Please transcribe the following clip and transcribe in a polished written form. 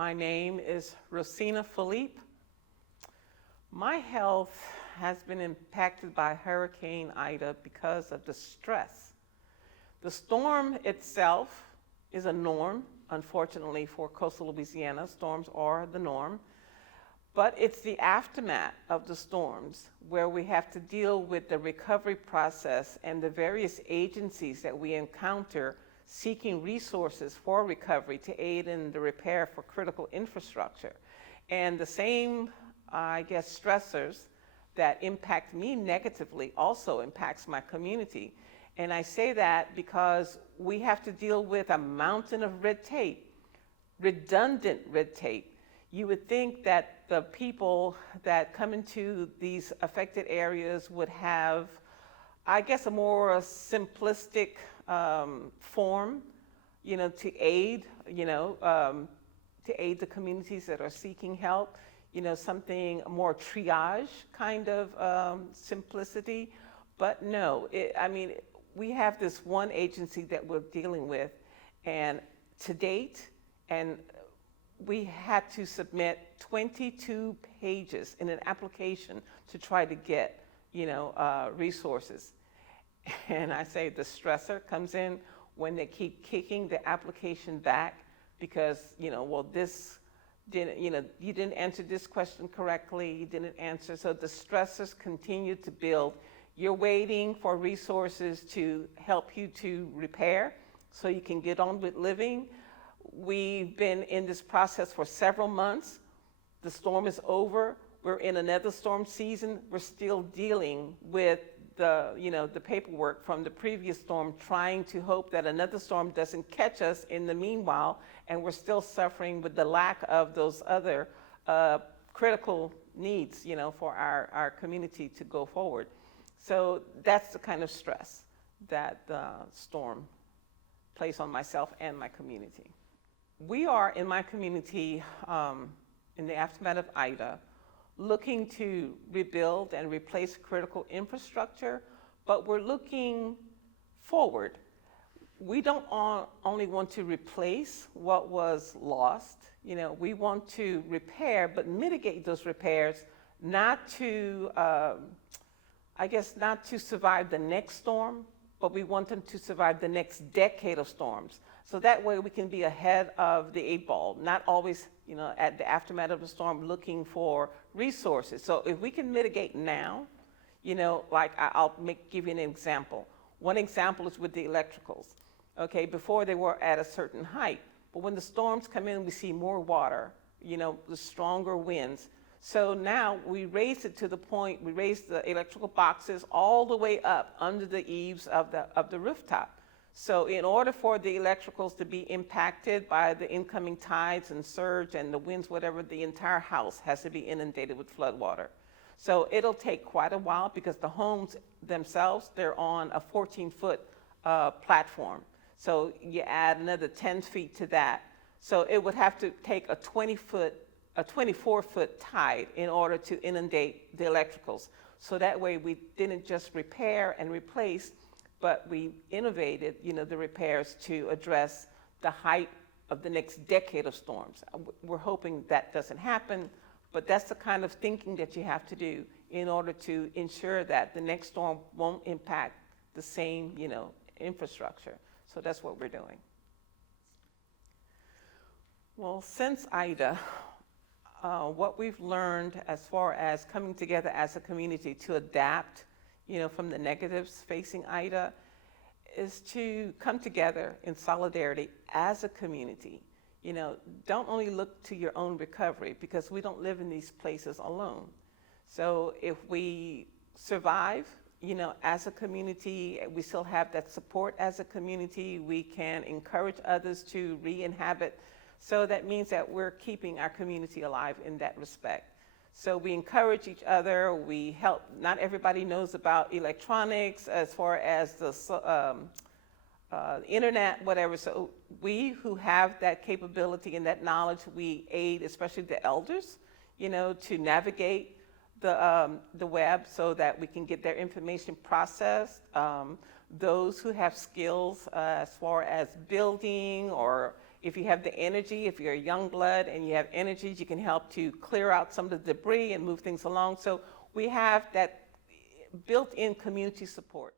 My name is Rosina Philippe. My health has been impacted by Hurricane Ida because of the stress. The storm itself is a norm, unfortunately, for coastal Louisiana. Storms are the norm. But it's the aftermath of the storms where we have to deal with the recovery process and the various agencies that we encounter seeking resources for recovery to aid in the repair for critical infrastructure. And the same, stressors that impact me negatively also impacts my community. And I say that because we have to deal with a mountain of red tape, redundant red tape. You would think that the people that come into these affected areas would have, a more simplistic form, to aid, to aid the communities that are seeking help, something more triage kind of simplicity. But no, we have this one agency that we're dealing with, and to date, and we had to submit 22 pages in an application to try to get, resources. And I say the stressor comes in when they keep kicking the application back because, this didn't, you didn't answer this question correctly, you didn't answer. So the stressors continue to build. You're waiting for resources to help you to repair so you can get on with living. We've been in this process for several months. The storm is over. We're in another storm season. We're still dealing with the paperwork from the previous storm, trying to hope that another storm doesn't catch us in the meanwhile, and we're still suffering with the lack of those other critical needs, for our community to go forward. So that's the kind of stress that the storm placed on myself and my community. We are, in my community, in the aftermath of Ida, looking to rebuild and replace critical infrastructure, but we're looking forward. We don't only want to replace what was lost, we want to repair, but mitigate those repairs, not to, not to survive the next storm, but we want them to survive the next decade of storms. So that way we can be ahead of the 8 ball, not always, at the aftermath of the storm looking for resources. So if we can mitigate now, I'll give you an example. One example is with the electricals. Okay, before they were at a certain height, but when the storms come in, we see more water, the stronger winds. So now we raise it to the point, we raise the electrical boxes all the way up under the eaves of the rooftop. So in order for the electricals to be impacted by the incoming tides and surge and the winds, whatever, the entire house has to be inundated with flood water. So it'll take quite a while because the homes themselves, they're on a 14-foot platform. So you add another 10 feet to that. So it would have to take a 24-foot tide in order to inundate the electricals. So that way we didn't just repair and replace, but we innovated, the repairs to address the height of the next decade of storms. We're hoping that doesn't happen, but that's the kind of thinking that you have to do in order to ensure that the next storm won't impact the same, infrastructure. So that's what we're doing. Well, since Ida, what we've learned as far as coming together as a community to adapt, from the negatives facing Ida, is to come together in solidarity as a community. Don't only look to your own recovery because we don't live in these places alone. So if we survive, as a community, we still have that support as a community, we can encourage others to re-inhabit. So that means that we're keeping our community alive in that respect. So we encourage each other, we help. Not everybody knows about electronics as far as the internet, whatever. So we who have that capability and that knowledge, we aid, especially the elders, to navigate the web so that we can get their information processed. Those who have skills as far as building or If you have the energy, if you're a young blood and you have energies, you can help to clear out some of the debris and move things along. So we have that built-in community support.